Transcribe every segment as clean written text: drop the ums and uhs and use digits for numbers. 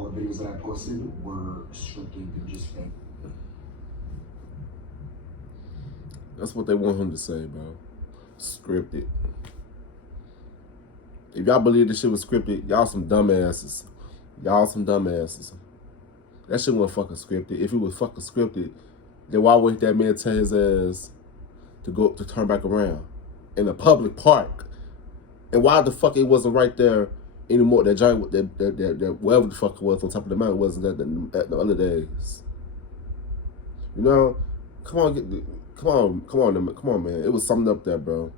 all the videos that I posted were scripted and just fake. That's what they want him to say, bro. Scripted. If y'all believe this shit was scripted, y'all some dumbasses. Y'all some dumbasses. That shit wasn't fucking scripted. If it was fucking scripted, then why wouldn't that man tell his ass to turn back around in a public park? And why the fuck it wasn't right there anymore? That giant, that whatever the fuck it was on top of the mountain wasn't that the other days. You know, come on, man. It was something up there, bro.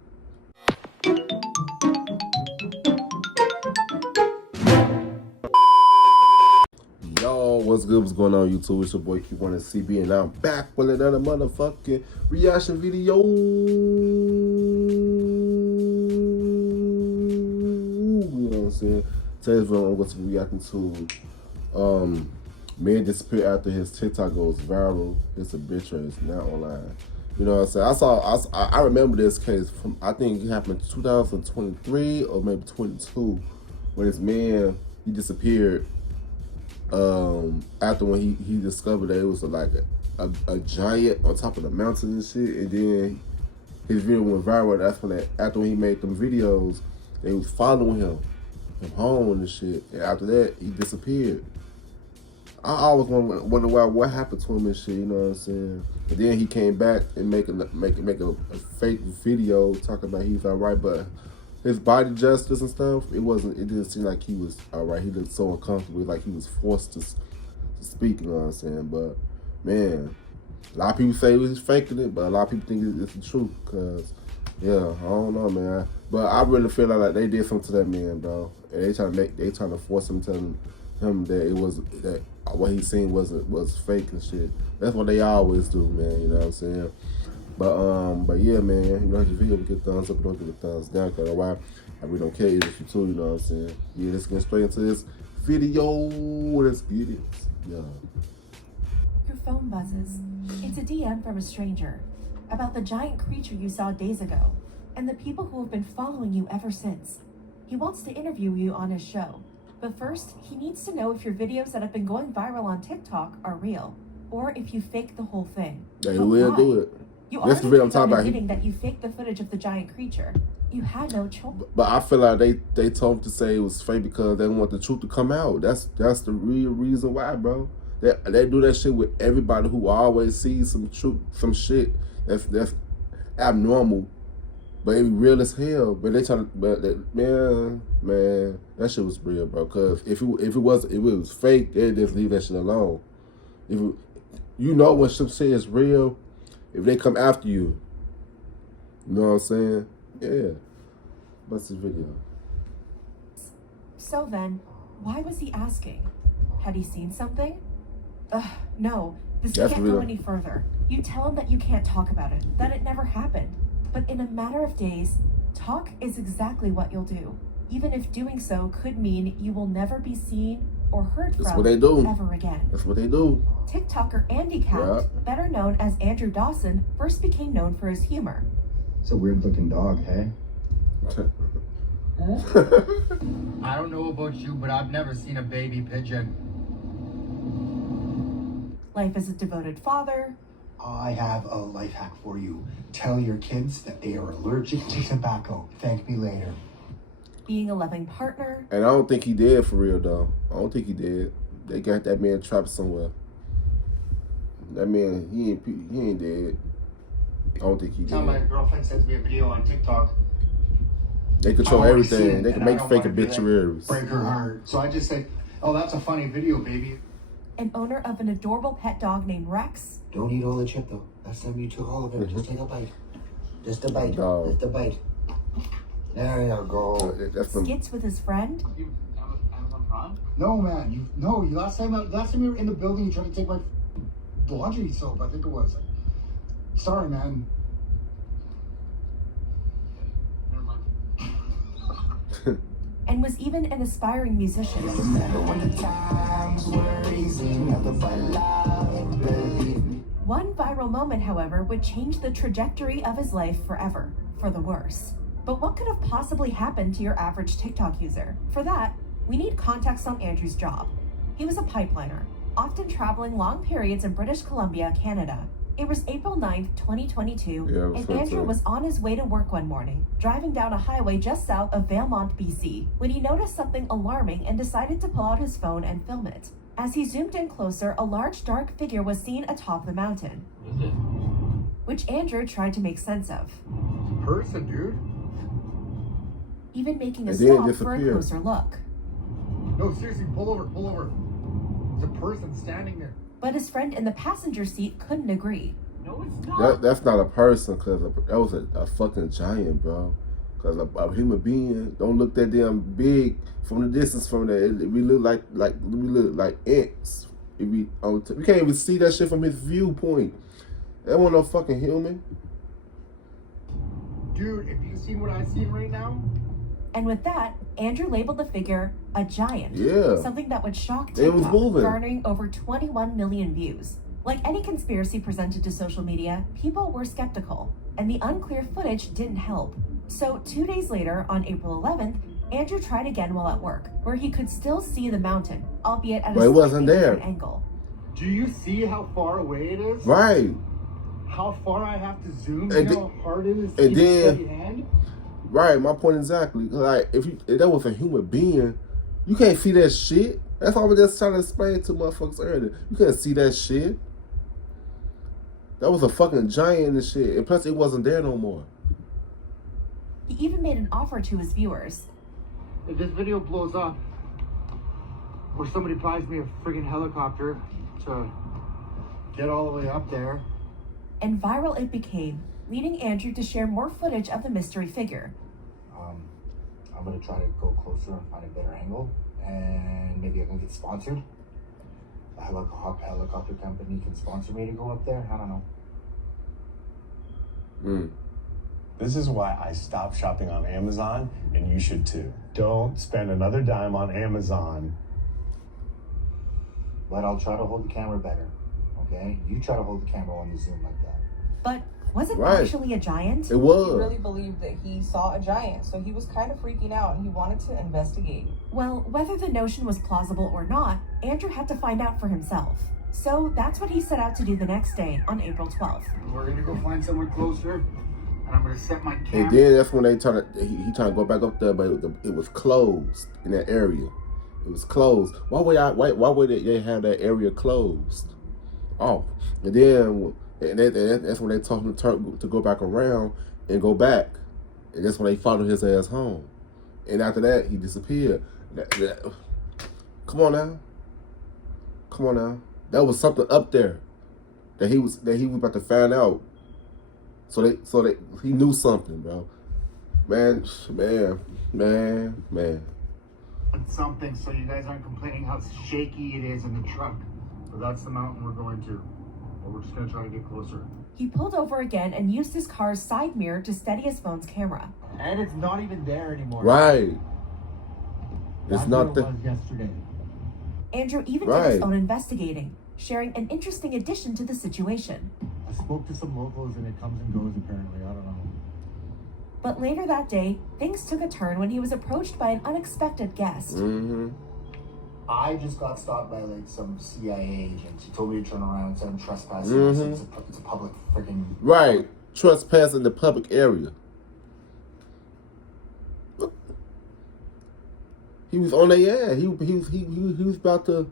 Yo, what's good? What's going on, YouTube? It's your boy Kewonis CB, and I'm back with another motherfucking reaction video. You know what I'm saying? Today's video I'm going to be reacting to man disappeared after his TikTok goes viral. It's a bitch race now online. You know what I'm saying? I remember this case from, I think it happened in 2023 or maybe 22, when this man, he disappeared after when he discovered that it was like a giant on top of the mountain and shit, and then his video went viral. That's when after when he made them videos, they was following him from home and shit, and after that he disappeared. I always wonder what happened to him and shit, you know what I'm saying? And then he came back and make a fake video talking about he's alright, but his body justice and stuff, it didn't seem like he was alright. He looked so uncomfortable, like he was forced to speak, you know what I'm saying? But man, a lot of people say he's faking it, but a lot of people think it's the truth, cause yeah, I don't know, man. But I really feel like they did something to that man, bro. And they trying to force him, telling him that what he seen was fake and shit. That's what they always do, man. You know what I'm saying? But yeah, man. You know, if you video, get thumbs up, don't give a thumbs down. Cause why? I really don't care if you too. You know what I'm saying? Yeah, let's get straight into this video. Let's get it. Yeah. Your phone buzzes. It's a DM from a stranger about the giant creature you saw days ago and the people who have been following you ever since. He wants to interview you on his show. But first, he needs to know if your videos that have been going viral on TikTok are real, or if you fake the whole thing. They will do it. You already admitting that you faked the footage of the giant creature. You had no choice. But I feel like they told him to say it was fake because they want the truth to come out. That's the real reason why, bro. They do that shit with everybody who always sees some truth, some shit that's abnormal. But it be real as hell. But they trying to, man, that shit was real, bro. Cause if it was fake, they just leave that shit alone. You know when some shit is real, if they come after you, you know what I'm saying? Yeah. What's this video? So then, why was he asking? Had he seen something? No, this can't go any further. You tell him that you can't talk about it, that it never happened. But in a matter of days, talk is exactly what you'll do, even if doing so could mean you will never be seen or heard from ever again. That's what they do. TikToker Andy Count, better known as Andrew Dawson, first became known for his humor. It's a weird looking dog, hey? I don't know about you, but I've never seen a baby pigeon. Life as a devoted father. I have a life hack for you. Tell your kids that they are allergic to tobacco. Thank me later. Being a loving partner. And I don't think he did for real, though. I don't think he did. They got that man trapped somewhere. That man, he ain't dead. I don't think he did. Tell my girlfriend sends me a video on TikTok. They control everything. They can make fake obituaries. Break her heart. So I just say, oh, that's a funny video, baby. An owner of an adorable pet dog named Rex. Don't eat all the chip though. Last time you took all of it. Just take a bite. Just a bite. Just a bite. There you go. Skits with his friend. Amazon Prime? No, man. Last time you were in the building, you tried to take my laundry soap. I think it was. Sorry, man. Never mind. And was even an aspiring musician. One viral moment, however, would change the trajectory of his life forever, for the worse. But what could have possibly happened to your average TikTok user? For that, we need context on Andrew's job. He was a pipeliner, often traveling long periods in British Columbia, Canada. It was April 9th, 2022, and Andrew was on his way to work one morning, driving down a highway just south of Valemount, BC, when he noticed something alarming and decided to pull out his phone and film it. As he zoomed in closer, a large dark figure was seen atop the mountain, which Andrew tried to make sense of. It's a person, dude. Even making a stop for a closer look. No, seriously, pull over, pull over. There's a person standing there. But his friend in the passenger seat couldn't agree. No, it's not. That's not a person, because that was a fucking giant, bro. Because a human being don't look that damn big from the distance. From there, we look like ants. We can't even see that shit from his viewpoint. That wasn't no fucking human. Dude, have you seen what I've seen right now? And with that, Andrew labeled the figure a giant. Yeah. Something that would shock It was TikTok, moving. garnering over 21 million views. Like any conspiracy presented to social media, people were skeptical, and the unclear footage didn't help. So 2 days later, on April 11th, Andrew tried again while at work, where he could still see the mountain, albeit at a slightly different angle. Do you see how far away it is? Right. How far I have to zoom? And You know how hard it is to and keep a then- steady hand? Right, my point exactly. Like, if that was a human being, you can't see that shit. That's what I was just trying to explain to motherfuckers earlier. You can't see that shit. That was a fucking giant and shit. And plus, it wasn't there no more. He even made an offer to his viewers. If this video blows up, or somebody buys me a friggin' helicopter to get all the way up there. And viral it became, leading Andrew to share more footage of the mystery figure. I'm gonna try to go closer and find a better angle, and maybe I can get sponsored. A helicopter company can sponsor me to go up there. I don't know. This is why I stopped shopping on Amazon, and you should too. Don't spend another dime on Amazon. But I'll try to hold the camera better. Okay? You try to hold the camera on the zoom like that. But was it Right. actually a giant? It was. He really believed that he saw a giant, so he was kind of freaking out and he wanted to investigate. Well, whether the notion was plausible or not, Andrew had to find out for himself. So that's what he set out to do the next day, on April 12th. We're gonna go find somewhere closer, and I'm gonna set my camera. And then that's when he trying to go back up there, but it was closed in that area. It was closed. Why would they have that area closed? Oh, and then that's when they told him to go back around and go back, and that's when they followed his ass home. And after that, he disappeared. Come on now. That was something up there that he was about to find out. So he knew something, bro. Man. Something so you guys aren't complaining how shaky it is in the truck. So that's the mountain we're going to. But we're just gonna try to get closer. He pulled over again and used his car's side mirror to steady his phone's camera. And it's not even there anymore. Right. It's That's not where the. it was yesterday. Andrew even did his own investigating, sharing an interesting addition to the situation. I spoke to some locals and it comes and goes apparently. I don't know. But later that day, things took a turn when he was approached by an unexpected guest. Mm-hmm. I just got stopped by like some CIA agent. He told me to turn around and said I'm trespassing. Mm-hmm. It's a public freaking. Right. Trespass in the public area. He was on their ass. He was about to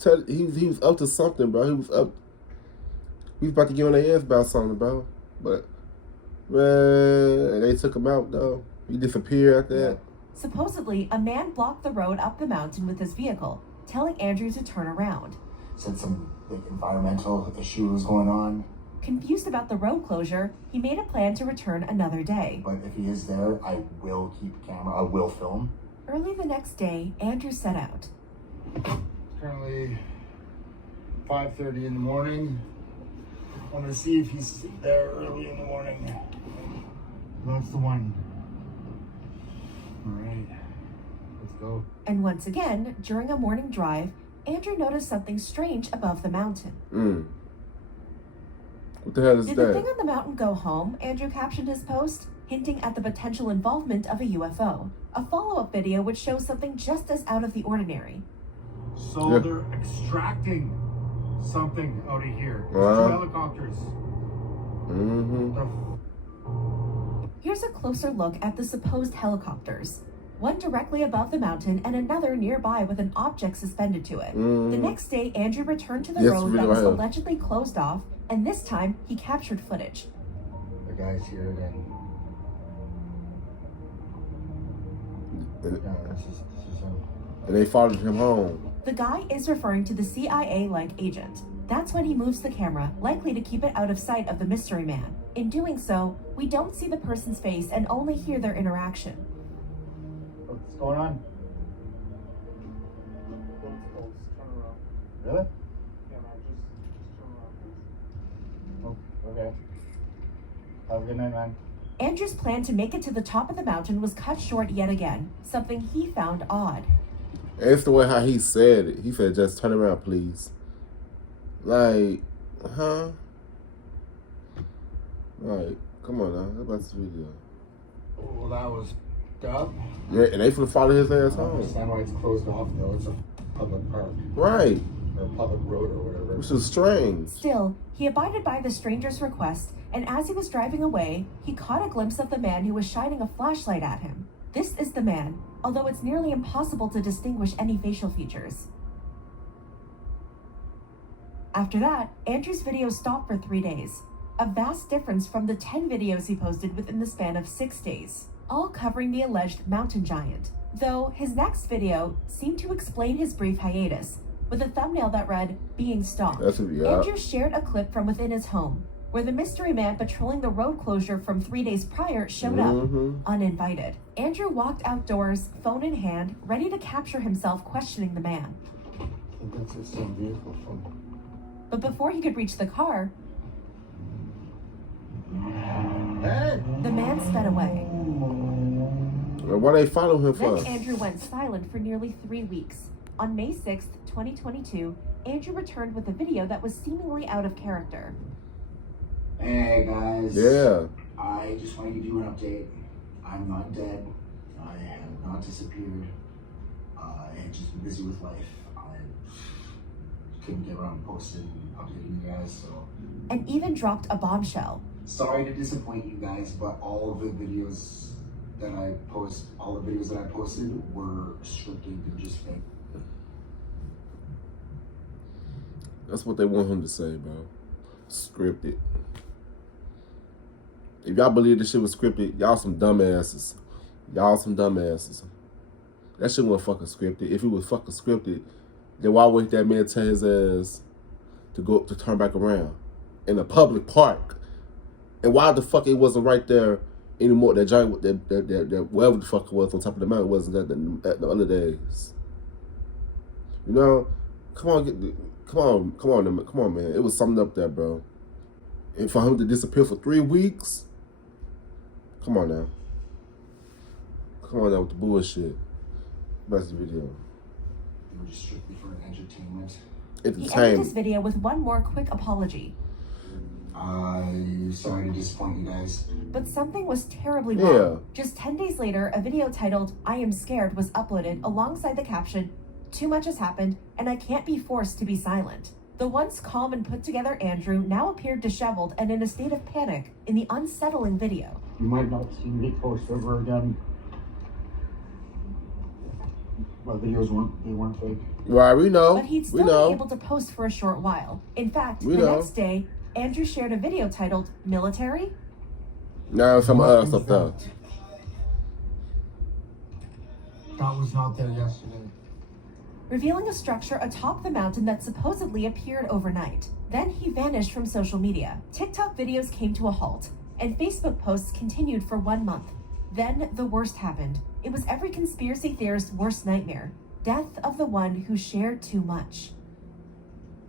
tell. He was up to something, bro. He was about to get on their ass about something, bro. But man, they took him out though. He disappeared after that. Supposedly, a man blocked the road up the mountain with his vehicle, telling Andrew to turn around. Said some like environmental issue was going on. Confused about the road closure, he made a plan to return another day. But if he is there, I will keep a camera. I will film. Early the next day, Andrew set out. It's currently 5:30 in the morning. I want to see if he's there early in the morning. That's the one. All right, let's go. And once again, during a morning drive, Andrew noticed something strange above the mountain. What the hell is Did that? the thing on the mountain go home? Andrew captioned his post, hinting at the potential involvement of a UFO. A follow-up video would show something just as out of the ordinary. So Yeah. they're extracting something out of here. There's Uh-huh. 2 helicopters. Mm-hmm. The Here's a closer look at the supposed helicopters. One directly above the mountain and another nearby with an object suspended to it. Mm. The next day, Andrew returned to the Yes, road really that was right. allegedly closed off, and this time he captured footage. The guy's here again. And, Yeah, this is him. and they followed him home. The guy is referring to the CIA-like agent. That's when he moves the camera, likely to keep it out of sight of the mystery man. In doing so, we don't see the person's face and only hear their interaction. What's going on? Really? Oh, okay. Have a good night, man. Andrew's plan to make it to the top of the mountain was cut short yet again, something he found odd. And it's the way how he said it. He said, just turn around, please. Like, huh? Like, come on now. What about this video? well, that was up. Yeah, and they finna follow his ass I don't home. understand why it's closed off though. It's a public park Right. or a public road or whatever. Which is strange. Still, he abided by the stranger's request, and as he was driving away, he caught a glimpse of the man who was shining a flashlight at him. This is the man, although it's nearly impossible to distinguish any facial features. After that, Andrew's video stopped for 3 days, a vast difference from the 10 videos he posted within the span of 6 days, all covering the alleged mountain giant. Though his next video seemed to explain his brief hiatus, with a thumbnail that read, "Being Stalked." That's what, yeah. Andrew shared a clip from within his home, where the mystery man patrolling the road closure from 3 days prior showed up, uninvited. Andrew walked outdoors, phone in hand, ready to capture himself questioning the man. I think that's the same vehicle from. But before he could reach the car, Hey! the man sped away. Why they follow him for? Then Andrew went silent for nearly 3 weeks. On May 6th, 2022, Andrew returned with a video that was seemingly out of character. Hey guys. Yeah. I just want to give you an update. I'm not dead. I have not disappeared. I've just been busy with life. I couldn't get around to posting and updating you guys, so. And even dropped a bombshell. Sorry to disappoint you guys, but all of the videos that I posted were strictly, they're just fake. That's what they want him to say, bro. Scripted. If y'all believe this shit was scripted, y'all some dumbasses. Y'all some dumbasses. That shit wasn't fucking scripted. If it was fucking scripted, then why would that man tell his ass to turn back around in a public park? And why the fuck it wasn't right there anymore? That giant, that wherever the fuck it was on top of the mountain wasn't that the other days. You know, come on, man. It was something up there, bro. And for him to disappear for 3 weeks, come on now. Come on now with the bullshit. That's the video. They were just strictly for entertainment. He ended his Entertainment. video with one more quick apology. I'm sorry to disappoint you guys. But something was terribly Yeah. wrong. Just 10 days later, a video titled, "I Am Scared" was uploaded alongside the caption, "Too much has happened, and I can't be forced to be silent." The once calm and put together Andrew now appeared disheveled and in a state of panic in the unsettling video. You might not see me post ever again. My videos weren't fake. Right, we know. But he'd We still know. be able to post for a short while. In fact, We the know. next day, Andrew shared a video titled, "Military?" Now some What other is stuff though. That was not there yesterday. Revealing a structure atop the mountain that supposedly appeared overnight. Then he vanished from social media. TikTok videos came to a halt, and Facebook posts continued for 1 month. Then the worst happened. It was every conspiracy theorist's worst nightmare. Death of the one who shared too much.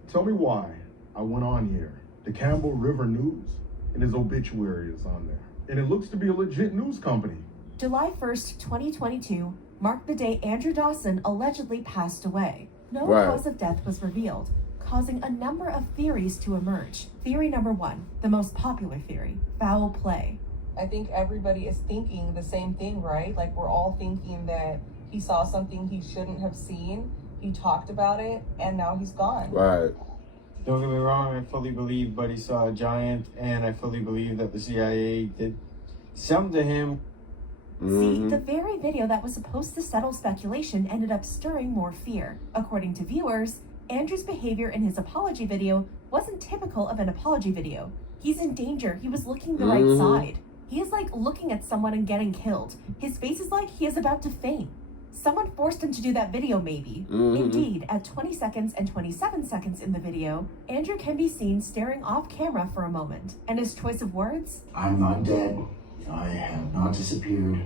Tell me why I went on here. The Campbell River News and his obituary is on there. And it looks to be a legit news company. July 1st, 2022, marked the day Andrew Dawson allegedly passed away. No Right. cause of death was revealed, causing a number of theories to emerge. Theory number 1, the most popular theory, foul play. I think everybody is thinking the same thing, right? Like, we're all thinking that he saw something he shouldn't have seen, He talked about it, and now he's gone. Right. Don't get me wrong, I fully believe Buddy saw a giant, and I fully believe that the CIA did something to him. See, the very video that was supposed to settle speculation ended up stirring more fear. According to viewers, Andrew's behavior in his apology video wasn't typical of an apology video. He's in danger. He was looking the right side. He is like looking at someone and getting killed. His face is like he is about to faint. Someone forced him to do that video, maybe. Indeed, at 20 seconds and 27 seconds in the video, Andrew can be seen staring off camera for a moment. And his choice of words? I'm not dead. I have not disappeared.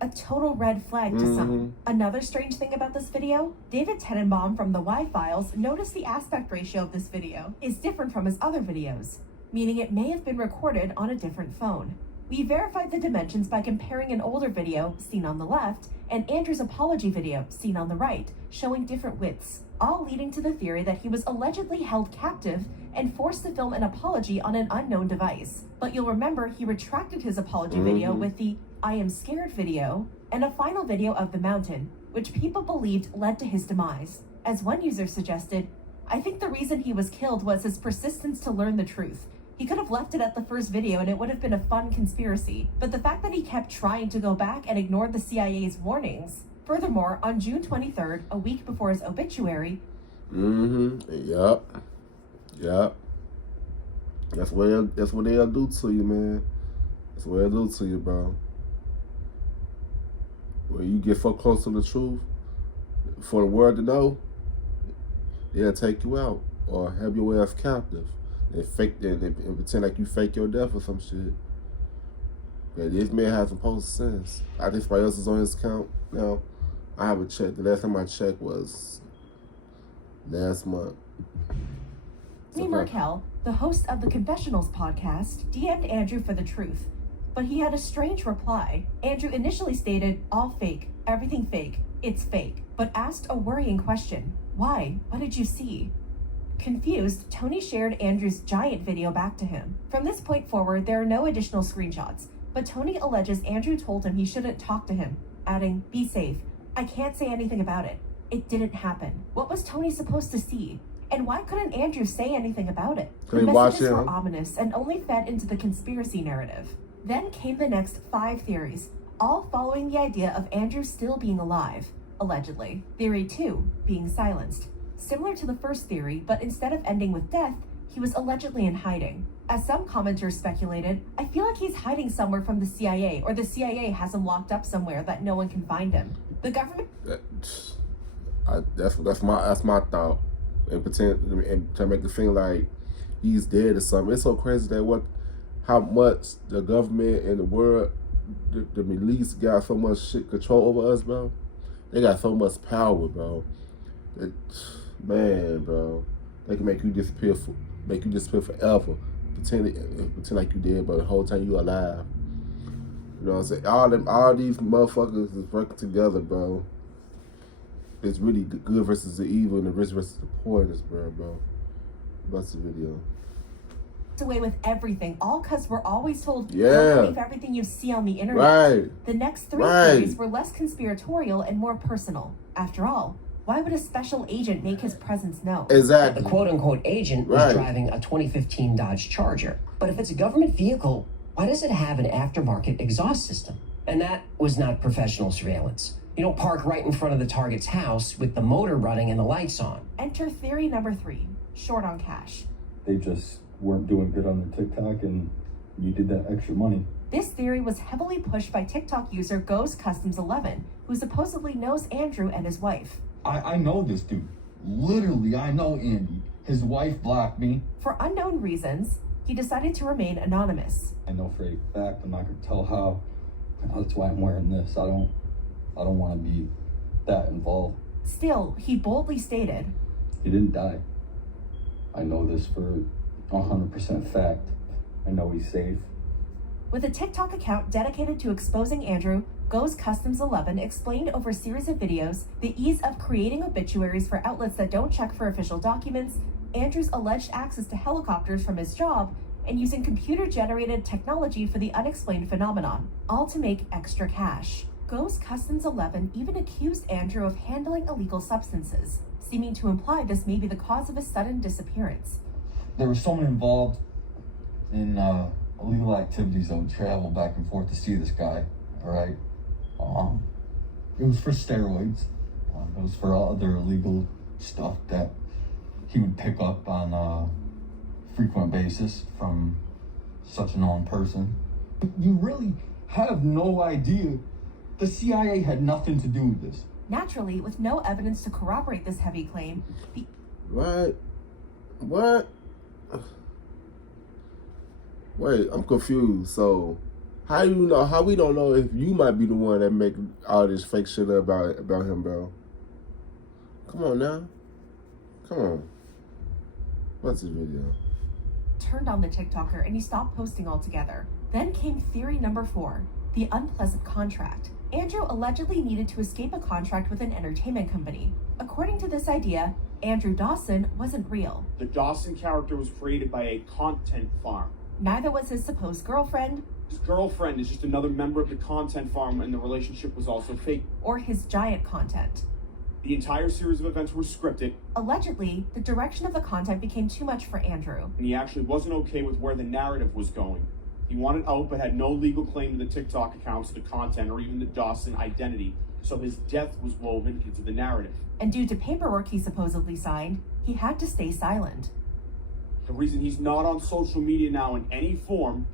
A total red flag to some. Another strange thing about this video, David Tenenbaum from the Y-Files noticed the aspect ratio of this video is different from his other videos, meaning it may have been recorded on a different phone. We verified the dimensions by comparing an older video, seen on the left, and Andrew's apology video, seen on the right, showing different widths, all leading to the theory that he was allegedly held captive and forced to film an apology on an unknown device. But you'll remember he retracted his apology video with the I am scared video and a final video of the mountain, which people believed led to his demise. As one user suggested, I think the reason he was killed was his persistence to learn the truth. He could have left it at the first video and it would have been a fun conspiracy, but the fact that he kept trying to go back and ignored the CIA's warnings. Furthermore, on June 23rd, a week before his obituary, Yup. That's what they'll do to you, man. That's what they'll do to you, bro. When you get so close to the truth, for the world to know, they'll take you out or have your ass captive and pretend like you fake your death or some shit. But this man has some post sense. I think somebody else is on his account now. I haven't checked. The last time I checked was last month. Tony Merkel, the host of the Confessionals podcast, DM'd Andrew for the truth. But he had a strange reply. Andrew initially stated, all fake, everything fake, it's fake, but asked a worrying question. Why? What did you see? Confused, Tony shared Andrew's giant video back to him. From this point forward, there are no additional screenshots, but Tony alleges Andrew told him he shouldn't talk to him, adding, be safe. I can't say anything about it. It didn't happen. What was Tony supposed to see? And why couldn't Andrew say anything about it? The messages were ominous and only fed into the conspiracy narrative. Then came the next 5 theories, all following the idea of Andrew still being alive, allegedly. Theory 2, being silenced. Similar to the first theory, but instead of ending with death, he was allegedly in hiding. As some commenters speculated, I feel like he's hiding somewhere from the CIA, or the CIA has him locked up somewhere that no one can find him. The government... That's my thought. And pretend and to make it seem like he's dead or something. It's so crazy that how much the government and the world, the police got so much shit control over us, bro. They got so much power, bro. Man, bro, they can make you disappear forever. Pretend like you dead, but the whole time you alive. You know what I'm saying? All these motherfuckers is working together, bro. It's really the good versus the evil and the rich versus the poor in this world, bro. That's the video. Away with everything, all because we're always told, yeah, don't believe everything you see on the internet. Right. The next 3 theories were less conspiratorial and more personal. After all, why would a special agent make his presence known? Exactly. The quote-unquote agent was driving a 2015 Dodge Charger. But if it's a government vehicle, why does it have an aftermarket exhaust system? And that was not professional surveillance. You don't park right in front of the target's house with the motor running and the lights on. Enter theory number 3, short on cash. They just weren't doing good on their TikTok and you did that extra money. This theory was heavily pushed by TikTok user Goes Customs 11, who supposedly knows Andrew and his wife. I know this dude. Literally, I know Andy. His wife blocked me. For unknown reasons, he decided to remain anonymous. I know for a fact, I'm not gonna tell how. That's why I'm wearing this. I don't want to be that involved. Still, he boldly stated, he didn't die. I know this for 100% fact. I know he's safe. With a TikTok account dedicated to exposing Andrew, Goes Customs 11 explained over a series of videos the ease of creating obituaries for outlets that don't check for official documents, Andrew's alleged access to helicopters from his job, and using computer-generated technology for the unexplained phenomenon, all to make extra cash. Goes Customs 11 even accused Andrew of handling illegal substances. seeming to imply this may be the cause of his sudden disappearance. There was someone involved in illegal activities that would travel back and forth to see this guy, all right? It was for steroids. It was for other illegal stuff that he would pick up on a frequent basis from such a known person. You really have no idea. The CIA had nothing to do with this. Naturally, with no evidence to corroborate this heavy claim, What? Wait, I'm confused. So, how we don't know if you might be the one that make all this fake shit about him, bro? Come on now. Come on. What's this video? turned on the TikToker and he stopped posting altogether. Then came theory number 4, the unpleasant contract. Andrew allegedly needed to escape a contract with an entertainment company. According to this idea, Andrew Dawson wasn't real. The Dawson character was created by a content farm. Neither was his supposed girlfriend. His girlfriend is just another member of the content farm, and the relationship was also fake. Or his giant content. The entire series of events were scripted. Allegedly, the direction of the content became too much for Andrew. And he actually wasn't okay with where the narrative was going. He wanted out but had no legal claim to the TikTok accounts, the content, or even the Dawson identity, so his death was woven into the narrative. And due to paperwork he supposedly signed, he had to stay silent. The reason he's not on social media now in any form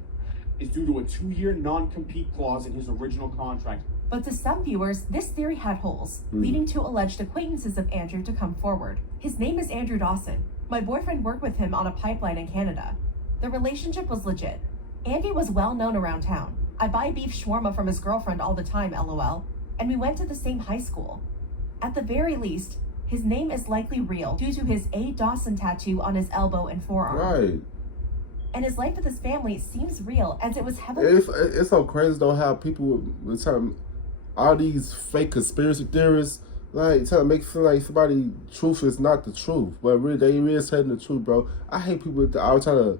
is due to a 2-year non-compete clause in his original contract. But to some viewers, this theory had holes, leading to alleged acquaintances of Andrew to come forward. His name is Andrew Dawson. My boyfriend worked with him on a pipeline in Canada. The relationship was legit. Andy was well known around town. I buy beef shawarma from his girlfriend all the time, LOL. And we went to the same high school. At the very least, his name is likely real due to his A. Dawson tattoo on his elbow and forearm. Right. And his life with his family seems real, as it was heavily... It's so crazy, though, how people would tell all these fake conspiracy theorists, like, trying to make it feel like somebody truth is not the truth. But really, they is telling the truth, bro. I hate people that are trying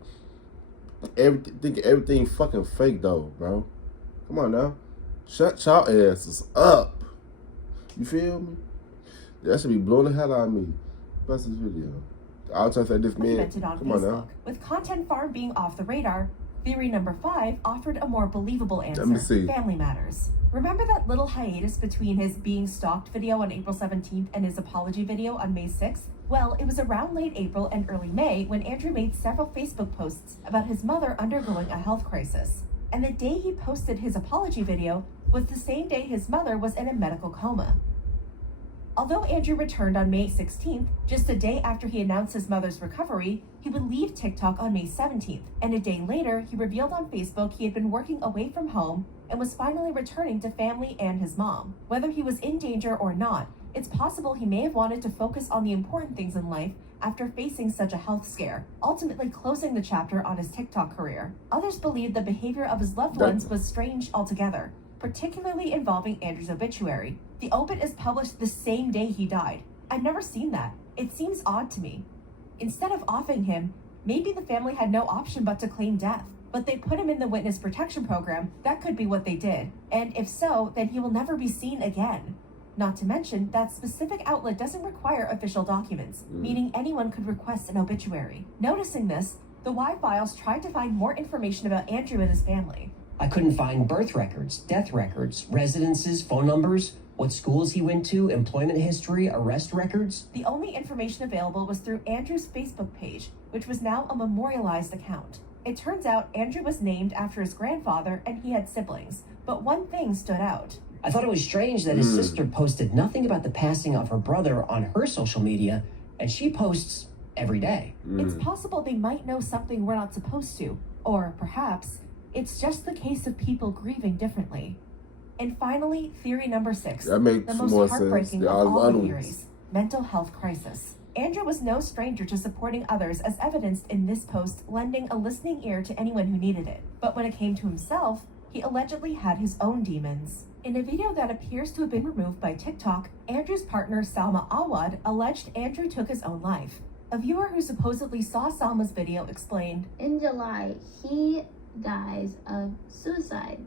to think everything fucking fake, though, bro. Come on, now. Shut y'all asses up. You feel me? That should be blowing the hell out of me. What's this video? I'll try to say this man. Come on now. With Content Farm being off the radar, theory number 5 offered a more believable answer. Let me see. Family matters. Remember that little hiatus between his being stalked video on April 17th and his apology video on May 6th? Well, it was around late April and early May when Andrew made several Facebook posts about his mother undergoing a health crisis. And the day he posted his apology video was the same day his mother was in a medical coma. Although Andrew returned on May 16th, just a day after he announced his mother's recovery, he would leave TikTok on May 17th, and a day later, he revealed on Facebook he had been working away from home and was finally returning to family and his mom. Whether he was in danger or not, it's possible he may have wanted to focus on the important things in life after facing such a health scare, ultimately closing the chapter on his TikTok career. Others believe the behavior of his loved ones was strange altogether, particularly involving Andrew's obituary. The obit is published the same day he died. I've never seen that. It seems odd to me. Instead of offing him, maybe the family had no option but to claim death. But they put him in the witness protection program. That could be what they did. And if so, then he will never be seen again. Not to mention, that specific outlet doesn't require official documents, meaning anyone could request an obituary. Noticing this, the Y Files tried to find more information about Andrew and his family. I couldn't find birth records, death records, residences, phone numbers, what schools he went to, employment history, arrest records. The only information available was through Andrew's Facebook page, which was now a memorialized account. It turns out Andrew was named after his grandfather and he had siblings, but one thing stood out. I thought it was strange that his sister posted nothing about the passing of her brother on her social media, and she posts every day. It's possible they might know something we're not supposed to, or perhaps it's just the case of people grieving differently. And finally, theory number 6, that makes the most more heartbreaking sense. of all the theories, mental health crisis. Andrew was no stranger to supporting others, as evidenced in this post, lending a listening ear to anyone who needed it. But when it came to himself, he allegedly had his own demons. In a video that appears to have been removed by TikTok, Andrew's partner Salma Awad alleged Andrew took his own life. A viewer who supposedly saw Salma's video explained, "In July, he dies of suicide.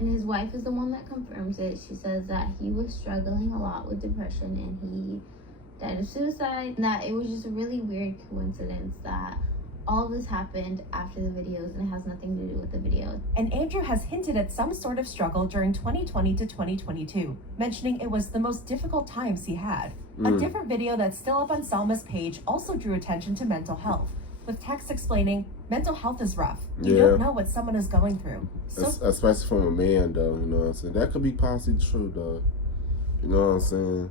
And his wife is the one that confirms it. She says that he was struggling a lot with depression and he died of suicide, and that it was just a really weird coincidence that all of this happened after the videos and it has nothing to do with the video. And Andrew has hinted at some sort of struggle during 2020 to 2022, mentioning it was the most difficult times he had. A different video that's still up on Salma's page also drew attention to mental health, with text explaining, mental health is rough. You don't know what someone is going through. So, especially from a man, though, you know what I'm saying? That could be possibly true, though. You know what I'm saying?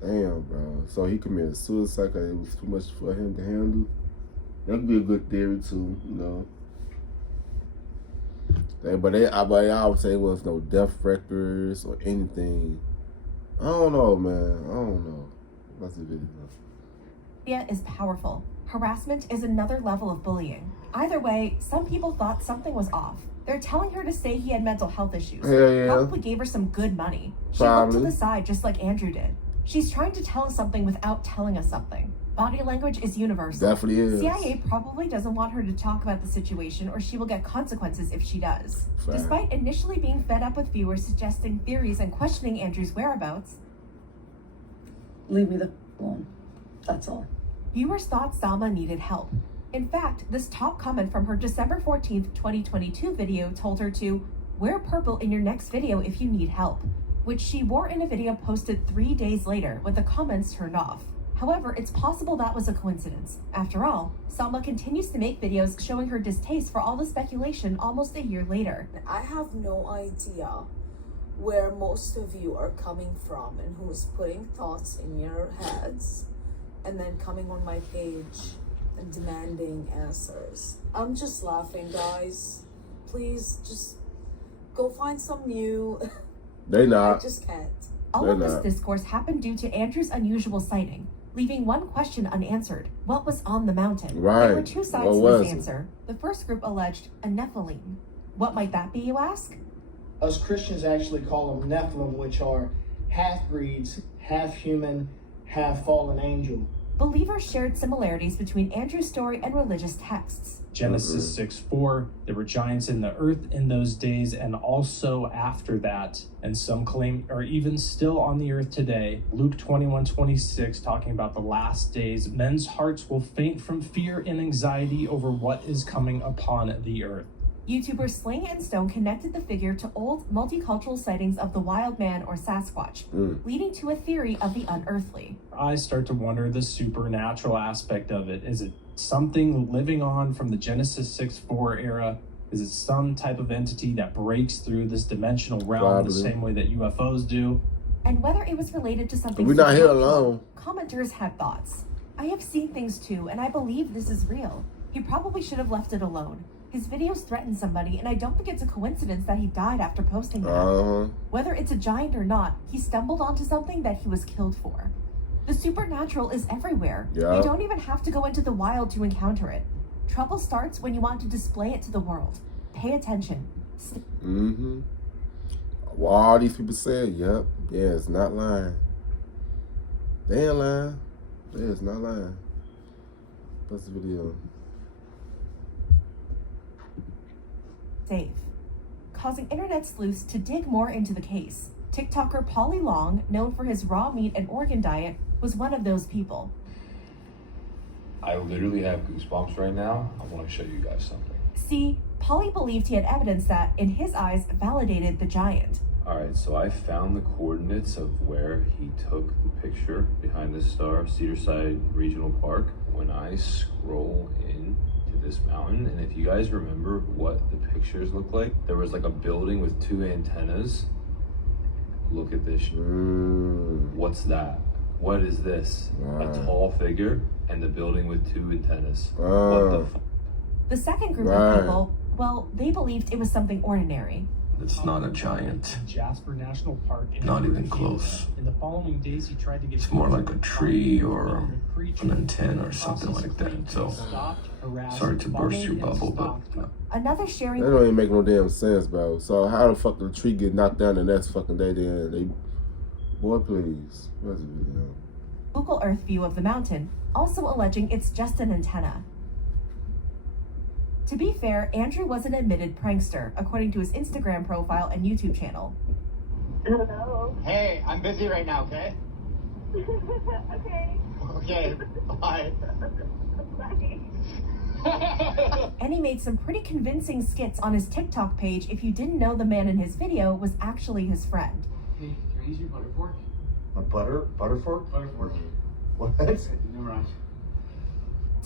Damn, bro. So he committed suicide because it was too much for him to handle. That could be a good theory, too, you know? But I would say it was no death records or anything. I don't know, man. I don't know. That's the video. Media is powerful. Harassment is another level of bullying. Either way, some people thought something was off. They're telling her to say he had mental health issues. Probably gave her some good money. She looked to the side just like Andrew did. She's trying to tell us something without telling us something. Body language is universal. Definitely is. CIA probably doesn't want her to talk about the situation or she will get consequences if she does. Despite initially being fed up with viewers suggesting theories and questioning Andrew's whereabouts, leave me the alone. That's all. Viewers thought Salma needed help. In fact, this top comment from her December 14th, 2022 video told her to wear purple in your next video if you need help, which she wore in a video posted 3 days later with the comments turned off. However, it's possible that was a coincidence. After all, Salma continues to make videos showing her distaste for all the speculation almost a year later. I have no idea where most of you are coming from and who's putting thoughts in your heads and then coming on my page and demanding answers. I'm just laughing, guys. Please just go find some new. They not. I just can't. All of this discourse happened due to Andrew's unusual sighting, leaving one question unanswered. What was on the mountain? Right. There were two sides to this answer. The first group alleged a Nephilim. What might that be, you ask? Us Christians actually call them Nephilim, which are half-breeds, half-human, half-fallen angel. Believers shared similarities between Andrew's story and religious texts. Genesis 6:4, there were giants in the earth in those days and also after that, and some claim are even still on the earth today. Luke 21:26, talking about the last days, men's hearts will faint from fear and anxiety over what is coming upon the earth. YouTubers Sling and Stone connected the figure to old multicultural sightings of the wild man or Sasquatch, leading to a theory of the unearthly. I start to wonder the supernatural aspect of it. Is it something living on from the Genesis 6:4 era? Is it some type of entity that breaks through this dimensional realm the same way that UFOs do? And whether it was related to something we're not here alone. Commenters had thoughts. I have seen things too, and I believe this is real. He probably should have left it alone. His videos threaten somebody, and I don't think it's a coincidence that he died after posting them. Whether it's a giant or not, he stumbled onto something that he was killed for. The supernatural is everywhere. You don't even have to go into the wild to encounter it. Trouble starts when you want to display it to the world. Pay attention. Well, all these people said, yeah, it's not lying. They ain't lying. Yeah, it's not lying. That's the video. Safe, causing internet sleuths to dig more into the case. TikToker Polly Long, known for his raw meat and organ diet, was one of those people. I literally have goosebumps right now. I want to show you guys something. See, Polly believed he had evidence that, in his eyes, validated the giant. Alright, so I found the coordinates of where he took the picture behind the star of Cedarside Regional Park. When I scroll in to this mountain, and if you guys remember what the pictures look like, there was like a building with 2 antennas. Look at this. What's that? What is this? A tall figure and the building with 2 antennas. What the f? The second group of people, well, they believed it was something ordinary. It's not a giant. Jasper National Park. Not even close. In the following days, he tried to get it's more like a tree or an antenna or something like that. So, sorry to burst your bubble, but no. Another sharing. That don't even make no damn sense, bro. So how the fuck did the tree get knocked down the next fucking day? Then they, boy, please. Where's the video? Google Earth view of the mountain, also alleging it's just an antenna. To be fair, Andrew was an admitted prankster, according to his Instagram profile and YouTube channel. Hello. Hey, I'm busy right now, okay? Okay. Okay, bye. And he made some pretty convincing skits on his TikTok page if you didn't know the man in his video was actually his friend. Hey, can I use your butter fork? A butter fork? Butter fork. What? No rush.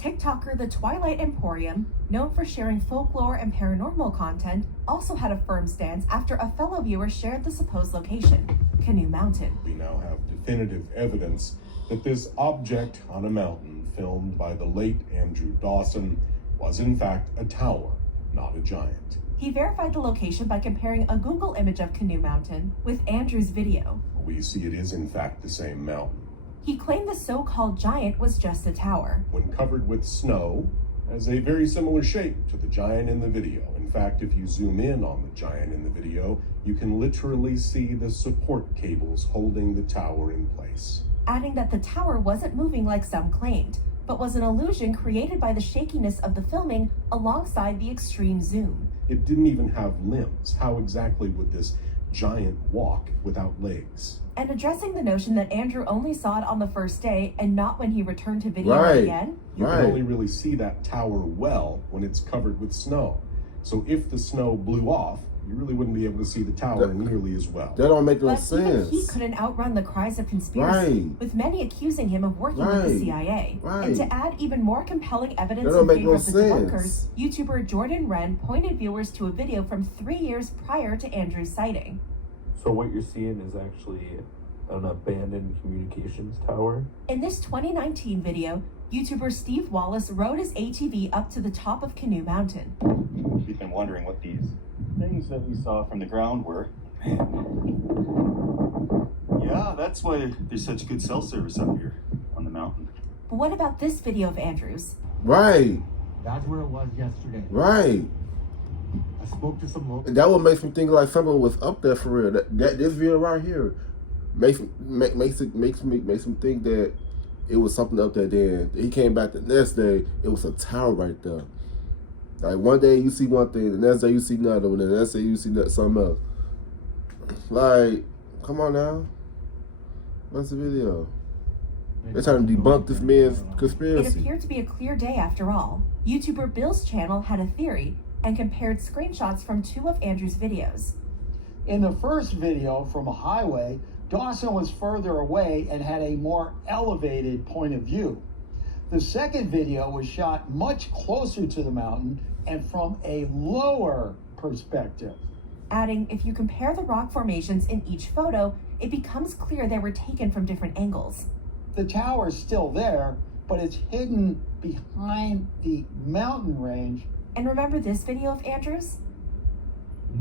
TikToker The Twilight Emporium, known for sharing folklore and paranormal content, also had a firm stance after a fellow viewer shared the supposed location, Canoe Mountain. We now have definitive evidence that this object on a mountain filmed by the late Andrew Dawson was in fact a tower, not a giant. He verified the location by comparing a Google image of Canoe Mountain with Andrew's video. We see it is in fact the same mountain. He claimed the so-called giant was just a tower. When covered with snow, has a very similar shape to the giant in the video. In fact, if you zoom in on the giant in the video, you can literally see the support cables holding the tower in place. Adding that the tower wasn't moving like some claimed, but was an illusion created by the shakiness of the filming alongside the extreme zoom. It didn't even have limbs. How exactly would this giant walk without legs? And addressing the notion that Andrew only saw it on the first day and not when he returned to video Right. again. You can only really see that tower well when it's covered with snow. So if the snow blew off, you really wouldn't be able to see the tower nearly as well. That don't make no But even he sense. couldn't outrun the cries of conspiracy, Right. with many accusing him of working with the CIA. Right. And to add even more compelling evidence That don't in make favor no of the sense. debunkers, YouTuber Jordan Wren pointed viewers to a video from 3 years prior to Andrew's sighting. So what you're seeing is actually an abandoned communications tower? In this 2019 video, YouTuber Steve Wallace rode his ATV up to the top of Canoe Mountain. We've been wondering what these things that we saw from the ground were. Yeah, that's why there's such good cell service up here on the mountain. But what about this video of Andrew's? Right, That's where it was yesterday. right. I spoke to some local. That would make me think like someone was up there for real. That this video right here makes me think that it was something up there. Then he came back the next day, it was a tower right there. Like one day you see one thing, the next day you see another one, and the next day you see something else. Like, come on now. What's the video? They're trying to debunk this man's It conspiracy. appeared to be a clear day after all. YouTuber Bill's channel had a theory and compared screenshots from 2 of Andrew's videos. In the first video from a highway, Dawson was further away and had a more elevated point of view. The second video was shot much closer to the mountain and from a lower perspective. Adding, if you compare the rock formations in each photo, it becomes clear they were taken from different angles. The tower's still there, but it's hidden behind the mountain range. And remember this video of Andrew's?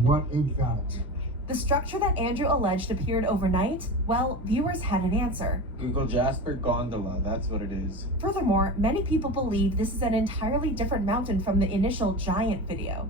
What is that? The structure that Andrew alleged appeared overnight? Well, viewers had an answer. Google Jasper Gondola, that's what it is. Furthermore, many people believe this is an entirely different mountain from the initial giant video.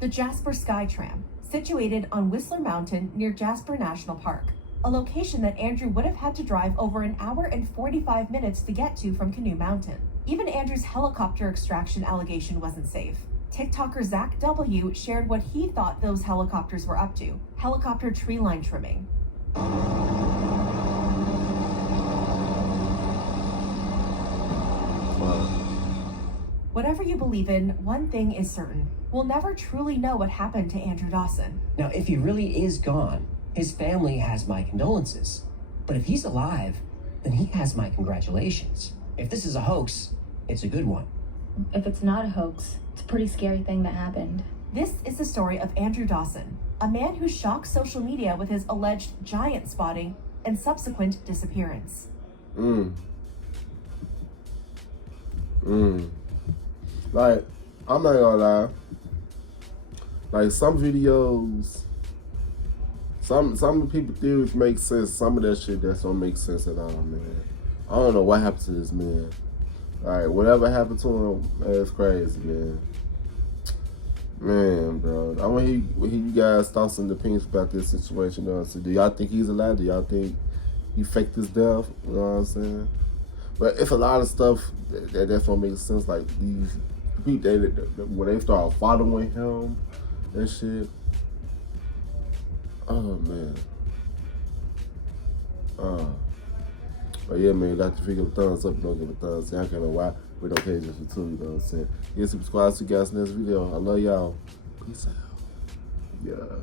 The Jasper Skytram, situated on Whistler Mountain near Jasper National Park, a location that Andrew would have had to drive over an hour and 45 minutes to get to from Canoe Mountain. Even Andrew's helicopter extraction allegation wasn't safe. TikToker Zach W. shared what he thought those helicopters were up to: helicopter tree line trimming. Whatever you believe in, one thing is certain. We'll never truly know what happened to Andrew Dawson. Now, if he really is gone, his family has my condolences. But if he's alive, then he has my congratulations. If this is a hoax, it's a good one. If it's not a hoax, it's a pretty scary thing that happened. This is the story of Andrew Dawson, a man who shocked social media with his alleged giant spotting and subsequent disappearance. Like, I'm not gonna lie. Like, some videos, some of the people theories make sense. Some of that shit that don't make sense at all, man. I don't know what happened to this man. Like, whatever happened to him, man, it's crazy, man. Man, bro. I want to hear you guys' thoughts and opinions about this situation. So, do y'all think he's alive? Do y'all think he faked his death? You know what I'm saying? But it's a lot of stuff that don't make sense. Like, these people, when they start following him and shit. Oh man. But yeah, man, got to figure the thumbs up, don't give a thumbs down. I can't know why we don't pay just for 2, you know what I'm saying? Yeah, subscribe to you guys next video. I love y'all. Peace out. Yeah.